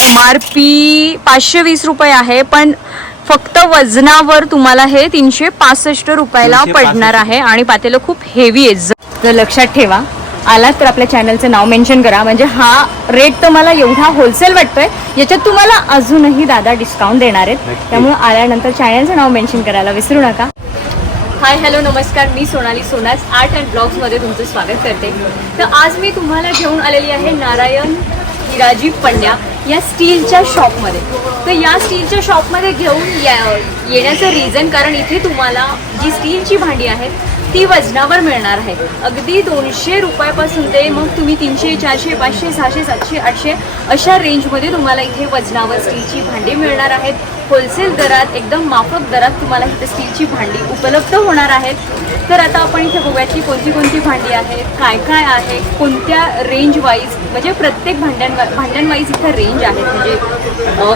MRP 520 रुपये आहे, पण फक्त वजनावर तुम्हाला हे 365 रुपयाला पडणार आहे. आणि पातेलं खूप हेवी आहे. जर लक्षात ठेवा, आलात तर आपल्या चॅनलचं नाव मेन्शन करा, म्हणजे हा रेट तर मला एवढा होलसेल वाटतोय, याच्यात तुम्हाला अजूनही दादा डिस्काउंट देणार आहेत. त्यामुळे आल्यानंतर चॅनलचं नाव मेन्शन करायला विसरू नका. हाय हॅलो नमस्कार, मी सोनाली सोनास आर्ट अँड ब्लॉग्समध्ये तुमचं स्वागत करते. तर आज मी तुम्हाला घेऊन आलेली आहे नारायण हिराजी पंड्या या स्टीलच्या शॉपमध्ये. तर या स्टीलच्या शॉपमध्ये घेऊन येण्याचं रिझन, कारण इथे तुम्हाला जी स्टीलची भांडी आहेत ती वजनावर मिळणार आहे. अगदी 200 रुपयापासून ते मग तुम्ही 300, 400, 500, 600, 700, 800 अशा रेंजमध्ये तुम्हाला इथे वजनावर स्टीलची भांडी मिळणार आहेत. होलसेल दरात, एकदम माफक दरात तुम्हाला इथे स्टीलची भांडी उपलब्ध होणार आहेत. तर आता आपण इथे बघूया की कोणती कोणती भांडी आहेत, काय काय आहे, कोणत्या रेंज वाईज, म्हणजे प्रत्येक भांड्यांवाईज इथे रेंज आहेत. म्हणजे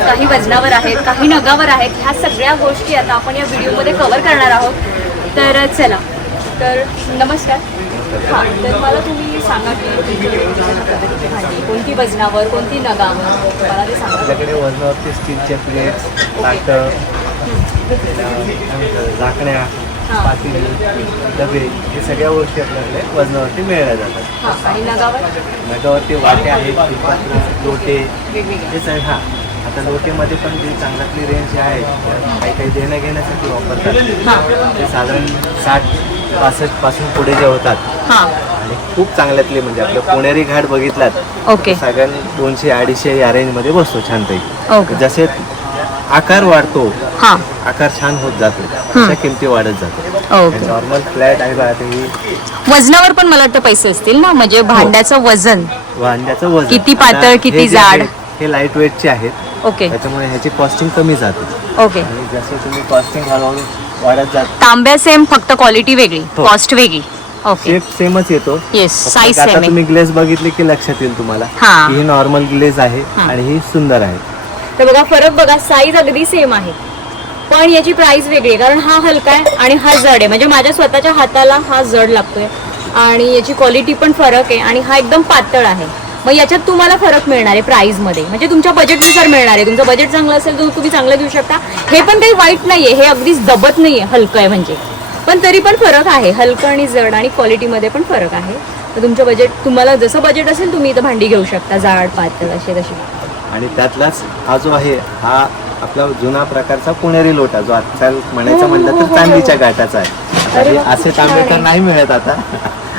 काही वजनावर आहेत, काही नगावर आहेत. ह्या सगळ्या गोष्टी आता आपण या व्हिडिओमध्ये कव्हर करणार आहोत. तर चला. तर नमस्कार. हां, तर मला तुम्ही सांगा की पद्धतीची भांडी कोणती वजनावर, कोणती नगावर, मला ते सांगा. आपल्याकडे वजनावरती स्टीलचे प्लेट्स, ताटं, झाकण्या, पातेली, डबे, हे सगळ्या गोष्टी आपल्याकडे वजनावरती मिळल्या जातात. हां, आणि नगावर? नगावरती वाटे आहेत, लोटे, वेगवेगळे. हे सगळे. हां, आता लोटेमध्ये पण जी चांगल्यातली रेंज आहे, काही काही देण्या घेण्यासाठी वापरतात. ते साधारण 60-65 पासून पुढे जे होतात. हां, आणि खूप चांगल्यातले, म्हणजे आपलं पुणेरी घाट बघितलात, ओके. साधारण 200-250 या रेंजमध्ये बसतो छानपैकी. ओके. जसे आकार वाढतो, हां, आकार छान होत जातो, तशा किमती वाढत जातो. ओके. नॉर्मल फ्लॅट आहे बघा, ते वजनावर पण मला वाटतं पैसे असतील ना, म्हणजे भांड्याचं वजन वांड्याचं वजन किती पातळ, आता किती हे जे जाड. आहेत, हे लाईट वेटचे आहेत. ओके. त्याच्यामुळे ह्याची कॉस्टिंग कमी जाते. ओके. आणि जसं तुम्ही कॉस्टिंग हळूहळू वाढत जात, तांब्या सेम, फक्त क्वालिटी वेगळी, हो. कॉस्ट वेगळी. ओके. शेप सेमच येतो. येस, फक्त साईज आता सेम. तुम्ही ग्लेज बघितली की लक्षात येईल तुम्हाला हां. की ही नॉर्मल ग्लेज आहे आणि ही सुंदर आहे. तर बघा फरक बघा, साईज अगदी सेम आहे, पण याची प्राइस वेगळी आहे. कारण हा हलका आहे आणि हा जड आहे. म्हणजे माझ्या स्वतःच्या हाताला हा जड लागतोय आणि याची क्वालिटी पण फरक आहे. आणि हा एकदम पातळ आहे. मग याच्यात तुम्हाला फरक मिळणार आहे प्राइसमध्ये, म्हणजे तुमच्या बजेटनुसार मिळणार आहे. तुमचं बजेट चांगलं असेल तर तुम्ही चांगलं घेऊ शकता. हे पण काही वाईट नाहीये, हे अगदीच दबत नाहीये, हलकं आहे म्हणजे, पण तरी पण फरक आहे. हलकं आणि जड आणि क्वालिटीमध्ये पण फरक आहे. तर तुमचं बजेट, तुम्हाला जसं बजेट असेल तुम्ही इथं भांडी घेऊ शकता, जाड पातळ असे तशी. आणि त्यातलाच हा जो आहे, हा आपला जुना प्रकारचा पुणेरी लोटा, जो आजकाल म्हणायचं म्हटलं तर चांदीच्या गाठाचा आहे. अरे हे वा, असे खूप तांबे छान तर आहे. नाही मिळत आता.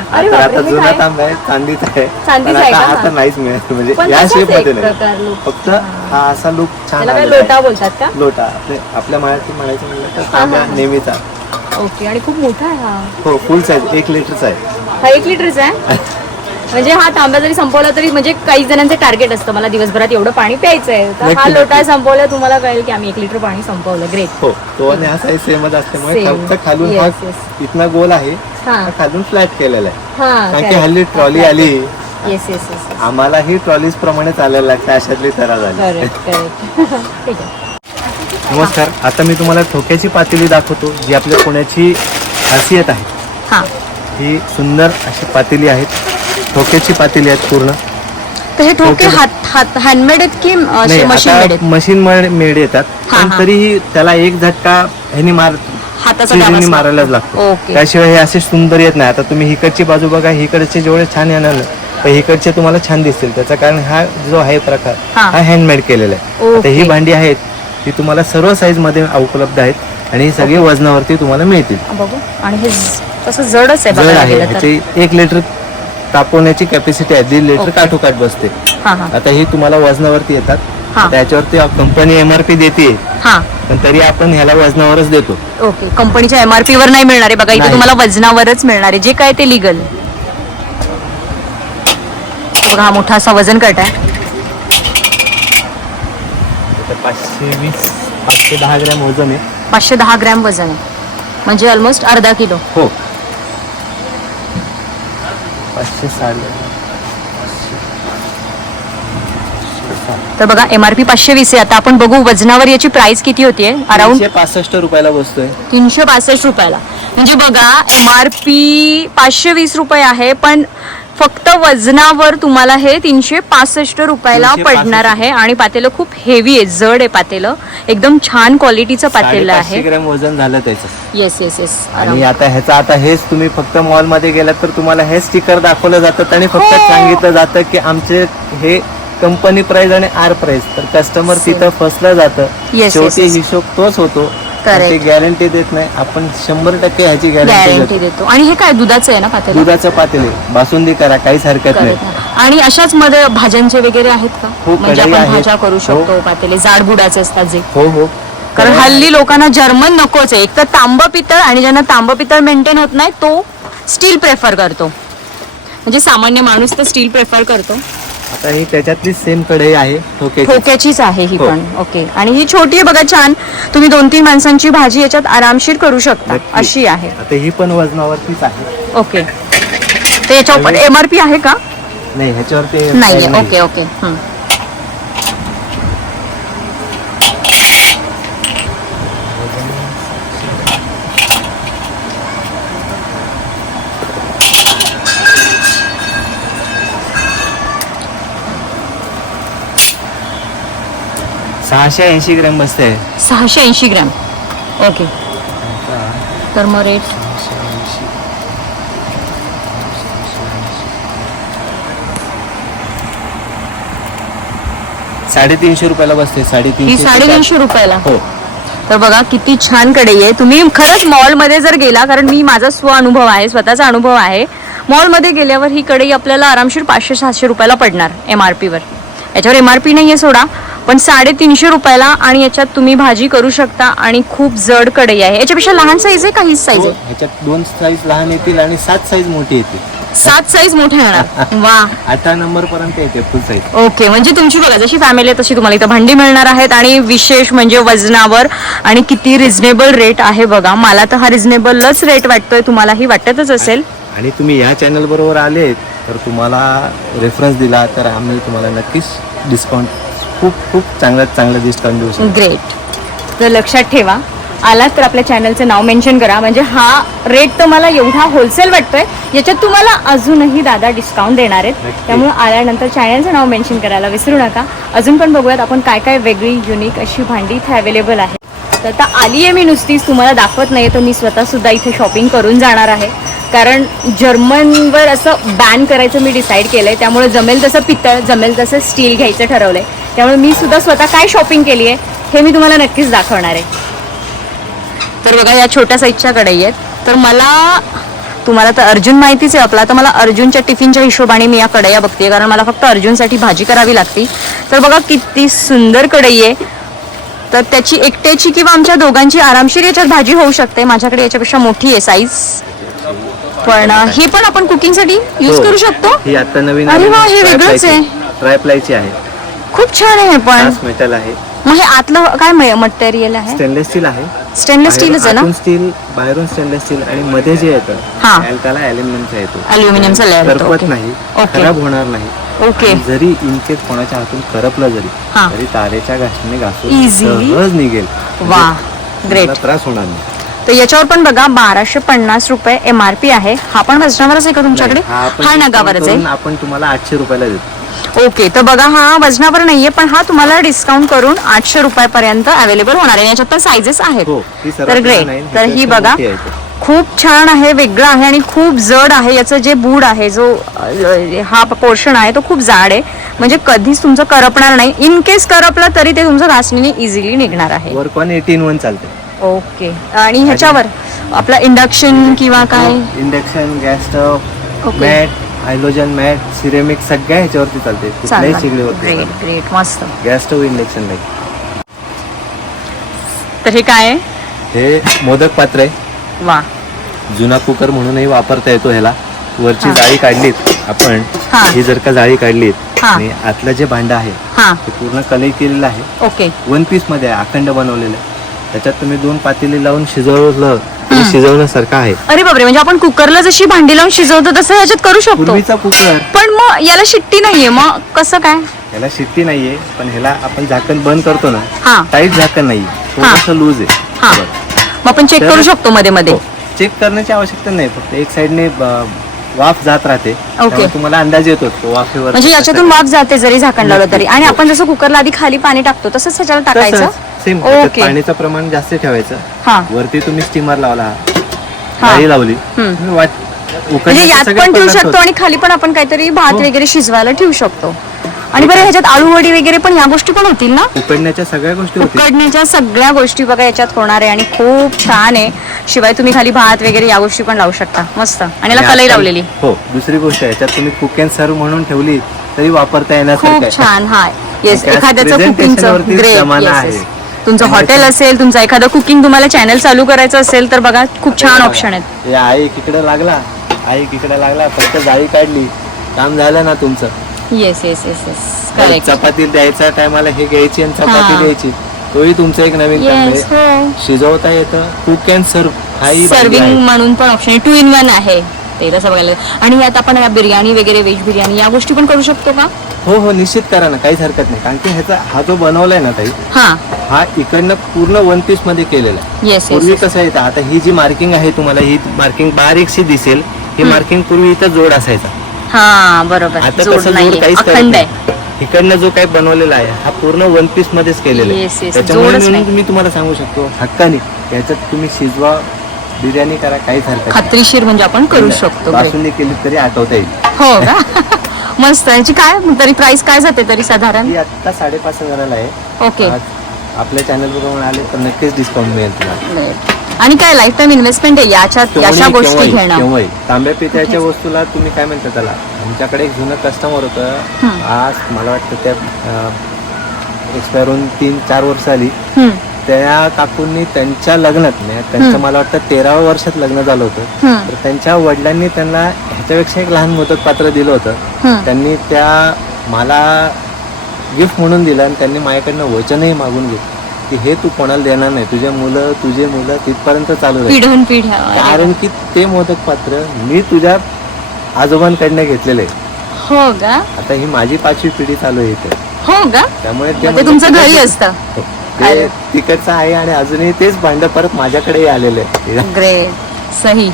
अरे आता बापरे, हे जुना काय? तांबा आहे, चांदीचा आहे. चांदीचा पण आहे आता का? हा तर नाहीच मिळत, म्हणजे पण या तसाच शेप एक मध्ये प्रकार नाही. look. फक्त हा असा लुक छान त्याला काय आलेला आहे. लोटा बोलतात का? लोटा आपल्या मराठी म्हणायचं म्हटलं तर तांब्या नेहमीचा. ओके. आणि खूप मोठा आहे हा. हो, फुल साईज 1 लिटरचा आहे. हा 1 लिटरचा आहे. म्हणजे हा तांब्या जरी संपवला तरी, म्हणजे काही जणांचं टार्गेट असतं मला दिवसभरात एवढं पाणी प्यायचं आहे, तर हा नक्की, लोटा नक्की. संपवला तुम्हाला कळेल की आम्ही 1 लिटर पाणी संपवलं. ग्रेट. हो, तो आणि हा साईज सेमच असल्यामुळे Same. फक्त खालून हा Yes, yes. इथना गोल आहे, हा हा खालून फ्लॅट केलेला आहे. हा. कारण की हल्ली ट्रॉली आली, येस येस येस. आम्हाला ही ट्रॉलीज प्रमाणे चालायला लागते, अशातली तरा झाली. Correct correct. ठीक आहे. नमस्कार. आता मी तुम्हाला ठोक्याची पातेली दाखवतो, जी आपल्या पुण्याची खासियत आहे. हां, ही सुंदर अशी पातेली आहेत, ठोक्याची पातेली आहेत पूर्ण. तर हे ठोके ठोके- हात हँडमेड आहेत की नाही, मशीन मेड आहेत? मशीन मेड येतात, हा, पण हा. तरीही त्याला एक झटका ह्यानी हाताचा चिरीने दाब असतो. मारायलाच लागतो. ओके. त्याशिवाय हे असे सुंदर येत नाही. आता तुम्ही इकडची बाजू बघा, इकडचे जेवढे छान येणार ना, तर इकडचे तुम्हाला छान दिसतील. त्याचं कारण हा जो आहे प्रकार, हा. हा हँडमेड केलेला आहे. आता ओके. ही भांडी आहेत, ती तुम्हाला सर्व साईज मध्ये उपलब्ध आहेत आणि ही सगळी वजनावरती तुम्हाला मिळतील. बघू. आणि हे तसं जडच आहे जड बघायला आहे, गेलं तर. ह्याची 1 लिटर तापवण्याची कॅपॅसिटी आहे, 1.5 लिटर ओके. काठोकाठ बसते. हां हां आता ही तुम्हाला वजनावरती येतात. हा. त्याच्यावरती कंपनी MRP देते, हां. पण तरी आपण ह्याला वजनावरच देतो. ओके. कंपनीच्या MRP वर नाही मिळणार आहे बघा, इथे नाही. तुम्हाला वजनावरच मिळणार आहे, जे काय ते लिगल. बघा हा मोठा असा वजन कट आहे. 510 ग्रॅम वजन आहे. 510 ग्रॅम वजन आहे, म्हणजे ऑलमोस्ट अर्धा किलो. हो, 560. तर बघा MRP 520 आहे. आता आपण बघू वजनावर याची प्राइस किती होतीये. अराउंड 365 रुपयाला बसतोय. 365 रुपयाला. म्हणजे बघा MRP 520 रुपये आहे, पण फक्त वजनावर तुम्हाला हे 365 रुपयाला 365 पडणार आहे. आणि पातेलं खूप हेवी आहे, जड आहे पातेलं, एकदम छान क्वालिटीचं पातेलं 550 आहे. ग्रॅम वजन झालं त्याचं. Yes yes yes. आणि आता हेच तुम्ही फक्त मॉल मध्ये गेलात तर तुम्हाला हे स्टिकर दाखवलं जातं आणि फक्त हो. सांगितलं जातं की आमचे हे कंपनी प्राइस आणि आर प्राइस. तर कस्टमर तिथं फसलं जातं. Yes, शेवटी yes, yes. हिशोब तोच होतो. Correct. ते गॅरंटी देत नाही, आपण 100% ह्याची गॅरंटी गॅरंटी देतो. आणि हे काय दुधाचं आहे ना पातेलं? दुधाचं पातेले बासुंदी करा, काहीच हरकत नाही. आणि अशाच मध्ये भाज्यांचे वगैरे आहेत का? हो, म्हणजे कढई आपण आहेत. भाज्या करू शकतो. पातेले जाड बुडाचे असतात जे. हो हो. कारण हल्ली लोकांना जर्मन नकोच आहे. एक तर तांब पितळ, आणि ज्यांना तांब पितळ मेंटेन होत नाही तो स्टील प्रेफर करतो. म्हणजे सामान्य माणूस तर स्टील प्रेफर करतो. आता ही त्याच्यातली सेम कढई आहे ठोक्याची. ठोक्याचीच आहे ही हो. पण. ओके. आणि ही छोटी आहे बघा, छान. तुम्ही 2-3 माणसांची भाजी याच्यात आरामशीर करू शकता, नक्की. अशी आहे. आता ही पण वजनावरतीच आहे. ओके. तर याच्यावर पण MRP आहे का? नाही, ह्याच्यावरती नाहीये. Okay okay. हम्म. सहाशे 80 ग्रॅम बसते. 680 ग्रॅम. ओके. तर मग रेट 350 रुपयाला बसते. ही 350. 350 रुपयाला. हो. तर बघा किती छान कढई आहे. तुम्ही खरंच मॉलमध्ये जर गेला, कारण मी माझा अनुभव आहे, स्वतःचा अनुभव आहे, मॉलमध्ये गेल्यावर ही कढई आपल्याला आरामशीर 500-700 रुपयाला पडणार MRP वर. याच्यावर MRP नाही आहे सोडा, पण 350 रुपयाला. आणि याच्यात तुम्ही भाजी करू शकता. आणि खूप जड कढई आहे. याच्यापेक्षा लहान साईज आहे का हीच साईज हो, आहे? ह्याच्यात 2 साईज लहान येतील आणि 7 साईज मोठी येते. 7 साईज मोठ्या येणार. वा. 18 नंबर पर्यंत येते फुल साईज. ओके. म्हणजे तुमची बघा जशी फॅमिली आहे तशी तुम्हाला इथं भांडी मिळणार आहेत. आणि विशेष म्हणजे वजनावर. आणि किती रिझनेबल रेट आहे बघा. मला तर हा रिझनेबलच रेट वाटतोय, तुम्हालाही वाटतच असेल. आणि तुम्ही या चॅनल बरोबर आले तर तुम्हाला रेफरन्स दिला तर आम्ही तुम्हाला नक्कीच डिस्काउंट खूप चांगलं डिस्काउंट देऊ शकतो. ग्रेट. तर लक्षात ठेवा, आलात तर आपल्या चॅनलचं नाव मेन्शन करा. म्हणजे हा रेट तर मला एवढा होलसेल वाटतोय, याच्यात तुम्हाला अजूनही दादा डिस्काउंट देणार आहेत. नक्की. त्यामुळे आल्यानंतर चॅनलचं नाव मेन्शन करायला विसरू नका. अजून पण बघूयात आपण काय काय वेगळी युनिक अशी भांडी इथे अवेलेबल आहे. तर आता आली आहे मी नुसतीच, तुम्हाला दाखवत नाही, तर मी स्वतःसुद्धा इथे शॉपिंग करून जाणार आहे. कारण जर्मनवर असं बॅन करायचं मी डिसाईड केलं आहे. त्यामुळे जमेल तसं पितळ, जमेल तसं स्टील घ्यायचं ठरवलं आहे. त्यामुळे मी सुद्धा स्वतः काय शॉपिंग केली आहे हे मी तुम्हाला नक्कीच दाखवणार आहे. तर बघा या छोट्या साईजच्या कढई आहेत. तर मला, तुम्हाला तर अर्जुन माहितीच आहे आपला, तर मला अर्जुनच्या टिफिनच्या हिशोबाने मी या कढया बघते, कारण मला फक्त अर्जुनसाठी भाजी करावी लागते. तर बघा किती सुंदर कढई आहे. तर त्याची एकट्याची किंवा आमच्या दोघांची आरामशीर याच्यात भाजी होऊ शकते. माझ्याकडे याच्यापेक्षा मोठी आहे साईज, पण ही पण आपण कुकिंगसाठी यूज करू शकतो. ही आता नवीन. अरे वा, हे वेगळंच आहे. ट्रायप्लायची आहे. खूप छान आहे. पण मेटल आहे. मग हे आतलं काय मटेरियल आहे? स्टेनलेस स्टील आहे. स्टेनलेस स्टीलच आहे ना? आतून स्टील, बाहेरून स्टेनलेस स्टील, आणि मध्ये जे येतं हा. त्याला ॲल्युमिनियमचा येतो. अल्युमिनियमचा लेअर येतो. करपत नाही, ओके. खराब होणार नाही. ओके. आणि जरी इनकेस कोणाच्या हातून करपलं हा. तरी तारेच्या घासणीने घासून Easily? सहज निघेल. वा, ग्रेट. तुम्हाला त्रास होणार नाही. तर याच्यावर पण बघा 1250 रुपये MRP आहे. हा पण वजनावरच आहे का तुमच्याकडे? नाही, आपण हा discount नगावरच आहे. करून आपण तुम्हाला 800 रुपयाला देतो. ओके. तर बघा हा वजनावर नाहीये, पण हा तुम्हाला डिस्काउंट करून 800 रुपयापर्यंत अवेलेबल होणार आहे. याच्यात पण साईजेस आहेत. हो, ही सर्वात तर लहान ग्रेट. आहे. तर ही ह्याच्यापेक्षा बघा मोठी आहे ती. खूप छान आहे, वेगळं आहे आणि खूप जड आहे. याचं जे बूड आहे, जो हा पोर्शन आहे तो खूप जाड आहे. म्हणजे कधीच तुमचं करपणार नाही. इन केस करपलं तरी ते तुमचं घासणीने इझिली निघणार आहे. वर्क ऑन 18 चालते. ओके. आणि ह्याच्यावर आपला इंडक्शन किंवा काय? Induction, gas stove, okay. Mat, hydrogen mat, ceramic सगळ्या ह्याच्यावरती चालते. कुठल्याही शिगडी होते. ग्रेट ग्रेट, मस्त. Gas stove, induction light. तर हे काय आहे? हे मोदक पात्र आहे. वा. जुना कुकर म्हणूनही वापरता येतो ह्याला. वरची हा. जाळी काढलीत आपण, हा. ही जर का जाळी काढलीत हा. आणि आतलं जे भांडं आहे हा. ते पूर्ण कलई केलेलं आहे. ओके. 1 पीस मध्ये आहे, अखंड बनवलेलं आहे. त्याच्यात तुम्ही 2 पातेली लावून शिजवलं तरी शिजवण्यासारखं आहे. अरे बापरे, म्हणजे आपण कुकरला जशी भांडी लावून शिजवतो तसं ह्याच्यात करू शकतो. पूर्वीचा कुकर. पण मग याला शिट्टी नाहीये, मग कसं काय? ह्याला शिट्टी नाहीये, पण ह्याला आपण झाकण बंद करतो ना, हा. टाईट झाकण नाहीये, थोडंसं लूज आहे. हा. मग आपण चेक तर- करू शकतो मध्ये मध्ये. हो. चेक करण्याची आवश्यकता नाही, फक्त एक साईडने वाफ जात राहते त्यामुळे तुम्हाला अंदाज येतो तो वाफेवर. म्हणजे याच्यातून वाफ जाते जरी झाकण लावलं तरी. आणि आपण जसं कुकरला आधी खाली पाणी टाकतो तसंच त्याच्याला टाकायचं. सेम पाणीचं प्रमाण जास्त ठेवायचं. हा वरती तुम्ही स्टीमर लावला, जाळी लावली, म्हणजे यात पण ठेवू शकतो आणि खाली पण आपण काहीतरी भात वगैरे शिजवायला ठेवू शकतो. आणि बरं ह्याच्यात आळू वडी वगैरे पण या गोष्टी पण होतील ना? उकडण्याच्या सगळ्या गोष्टी होतील. उकडण्याच्या सगळ्या गोष्टी बघा याच्यात होणार आहे आणि खूप छान आहे. शिवाय तुम्ही खाली भात वगैरे या गोष्टी पण लावू शकता. मस्त. आणि याला कलई लावलेली. हो, दुसरी गोष्ट याच्यात तुम्ही कुक अँड सर्व म्हणून ठेवली तरी वापरता येण्यासारखं खूप छान. हा येस, एखाद्याचं कुकिंगचं जमाना आहे. तुमचं हॉटेल असेल, तुमचं एखादं कुकिंग तुम्हाला चॅनल चालू करायचं असेल तर बघा खूप छान ऑप्शन आहेत. आई इकडे लागला फक्त जाळी काढली, काम झालं ना तुमचं. Yes yes yes yes correct. चपाती द्यायचा टायमाला हे घ्यायची आणि चपाती द्यायची, तोही तुमचं एक नवीन काम आहे. शिजवता येतं. कुक अँड सर्व हाही सर्विंग म्हणून पण ऑप्शन 2 in 1 आहे ते तसं बघायला. आणि यात आपण बिर्याणी वगैरे व्हेज बिर्याणी या गोष्टी पण करू शकतो का? हो निश्चित करा ना, काहीच हरकत नाही. कारण की ह्याचा हा जो बनवलाय ना ताई, हा इकडनं पूर्ण 1 piece मध्ये केलेला आहे. येस. पूर्वी कसं येतं, आता ही जी मार्किंग आहे तुम्हाला, ही मार्किंग बारीकशी दिसेल. ही मार्किंग पूर्वी इथं जोड असायचा. हा बरोबर. आता कसं जोड काहीच करत नाही. इकडनं जो काही बनवलेला आहे हा पूर्ण 1 piece मध्येच केलेला आहे. त्याच्यामुळे मी तुम्हाला सांगू शकतो हक्कानी याच्यात तुम्ही शिजवा, बिर्याणी करा, काहीच हरकत नाही. खात्रीशीर म्हणजे आपण करू शकतो. बासुंदी केली तरी आठवता येईल. हो का? मस्त. याची काय तरी प्राइस काय जाते तरी साधारण? ही आता 5,500 आहे. ओके. आपल्या चॅनल वर आले तर नक्कीच डिस्काउंट मिळेल तुम्हाला. आणि काय लाईफ टाइम इन्व्हेस्टमेंट आहे याच्यात अशा गोष्टी घेणं. तांब्या पितळ्याच्या वस्तूला तुम्ही काय म्हणता त्याला, आमच्याकडे एक जुनं कस्टमर होतं. आज मला वाटतं त्या एक्सपायर होऊन 3-4 वर्ष आली. त्या काकूंनी त्यांच्या लग्नात, त्यांचं मला वाटतं 13व्या वर्षात लग्न झालं होतं. तर त्यांच्या वडिलांनी त्यांना ह्याच्यापेक्षा एक लहान मोदक पात्र दिलं होतं. त्यांनी त्या मला गिफ्ट म्हणून दिलं आणि त्यांनी माझ्याकडनं वचनही मागून घेतलं की हे तू कोणाला देणार नाही, तुझे मुलं तिथपर्यंत चालू राहील. कारण की ते मोदक पात्र मी तुझ्या आजोबांकडनं घेतलेले. हो का? आता ही माझी 5वी पिढी चालू आहे इथे. हो का? त्यामुळे ते तुमचं घरी असतं. ते तिकडचं आहे आणि अजूनही तेच भांड परत माझ्याकडे आलेले आहे. ग्रेट. सही.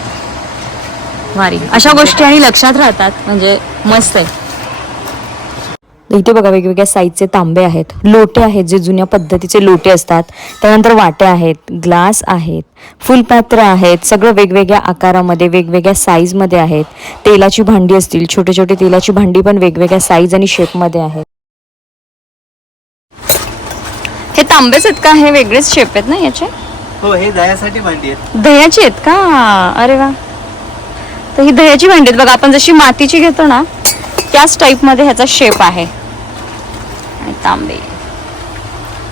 भारी. अशा गोष्टी आणि लक्षात राहतात म्हणजे मस्त आहे. इथे बघा वेगवेगळ्या साईजचे तांबे आहेत, लोटे आहेत जे जुन्या पद्धतीचे लोटे असतात, त्यानंतर वाट्या आहेत, ग्लास आहेत, फुलपात्र आहेत, सगळं वेगवेगळ्या आकारामध्ये वेगवेगळ्या साईजमध्ये आहेत. तेलाची भांडी असतील, छोटे छोटे तेलाची भांडी पण वेगवेगळ्या साईज आणि शेपमध्ये आहेत. हे तांबेच आहेत का? हे वेगळेच शेप आहेत ना याचे? हो, हे दह्यासाठी भांडी आहेत. दह्याची आहेत का? अरे वा. तर ही दह्याची भांडी आहेत बघा. आपण जशी मातीची घेतो ना त्याच टाईप मध्ये ह्याचा शेप आहे. आणि तांबे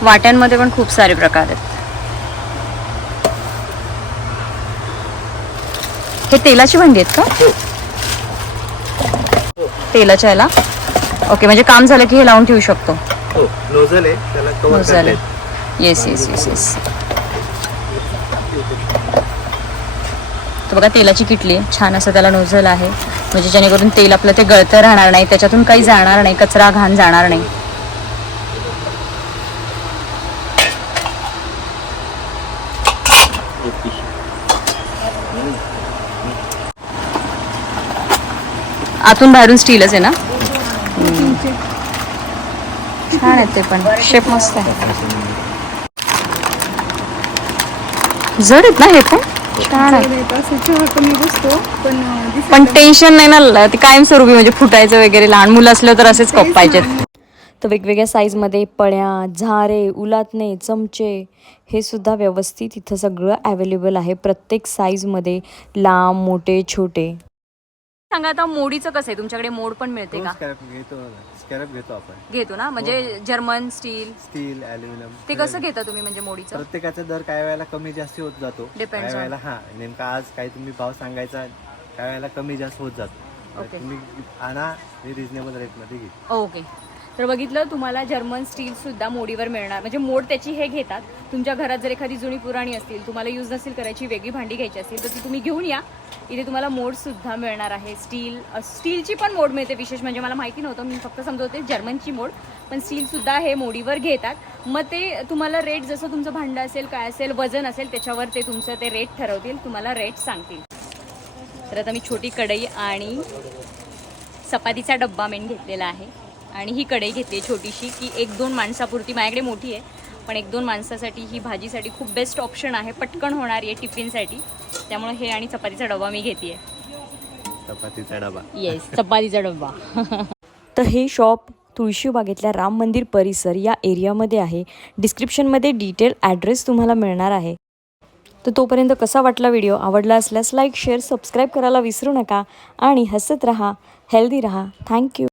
वाट्यांमध्ये पण खूप सारे प्रकार आहेत. हे तेलाची भांडी आहेत का? तेलाच्या ह्याला ओके. म्हणजे काम झालं की हे लावून ठेवू शकतो. नोझल आहे त्याला कव्हर करता. Yes yes yes yes. तर बघा तेलाची किटली आहे, छान असं त्याला नोझल आहे म्हणजे जेणेकरून तेल आपलं ते गळतं राहणार नाही, त्याच्यातून काही जाणार नाही, कचरा घाण जाणार नाही. आतून बाहेरून स्टीलच आहे ना? छान आहे ते पण, शेप मस्त आहे. जड आहेत ना हे पण? छान आहे. पण टेन्शन नाही ना, ते कायमस्वरूपी म्हणजे फुटायचं वगैरे. लहान मुलं असलं तर असेच कप पाहिजेत. तर वेगवेगळ्या साईजमध्ये पळ्या, झारे, उलातणे, चमचे हे सुद्धा व्यवस्थित इथं सगळं अवेलेबल आहे. प्रत्येक साईजमध्ये लांब, मोठे, छोटे. सांगा आता मोडीचं कसं आहे तुमच्याकडे? मोड पण मिळते का? स्कॅरप घेतो आपण. घेतो ना, म्हणजे जर्मन स्टील, ॲल्युमिनियम. ते कसं घेता तुम्ही म्हणजे मोडीचं? प्रत्येकाचा दर काही वेळेला कमी जास्त होत जातो. काही वेळेला नेमका आज काही तुम्ही भाव सांगायचा, काही वेळेला कमी जास्त होत जातो. तुम्ही आणा, मी रिजनेबल रेटमध्ये घेतो. ओके. तर बघितलं तुम्हाला जर्मन स्टील सुद्धा मोडीवर मिळणार. म्हणजे मोड त्याची हे घेतात. तुमच्या घरात जर एखादी जुनी पुराणी असतील, तुम्हाला यूज नसेल करायची, वेगळी भांडी घ्यायची असतील तर ती तुम्ही घेऊन या. इथे तुम्हाला मोड सुद्धा मिळणार आहे. स्टीलची पण मोड मिळते. विशेष म्हणजे मला माहिती नव्हतं, मी फक्त समजत होते जर्मनची मोड, पण स्टील सुद्धा हे मोडीवर घेतात. मग ते तुम्हाला रेट जसं तुमचं भांडं असेल, काय असेल, वजन असेल, त्याच्यावर ते तुमचं ते रेट ठरवतील, तुम्हाला रेट सांगतील. तर आता मी छोटी कढई आणि चपातीचा डब्बा मेन घेतलेला आहे आणि ही कढई घेतली छोटीशी की 1-2 माणसापुरती. माझ्याकडे मोठी आहे पण 1-2 माणसासाठी ही भाजीसाठी खूप बेस्ट ऑप्शन आहे, पटकन होणार आहे टिफिनसाठी. त्यामुळे हे आणि चपातीचा डबा मी घेते आहे. चपातीचा डबा. येस, चपातीचा डब्बा. तर हे शॉप तुळशीबागेतल्या राम मंदिर परिसर या एरियामध्ये आहे. डिस्क्रिप्शनमध्ये डिटेल ॲड्रेस तुम्हाला मिळणार आहे. तर तोपर्यंत कसा वाटला व्हिडिओ? आवडला असल्यास लाईक, शेअर, सबस्क्राईब करायला विसरू नका आणि हसत रहा, हेल्दी रहा. थँक्यू.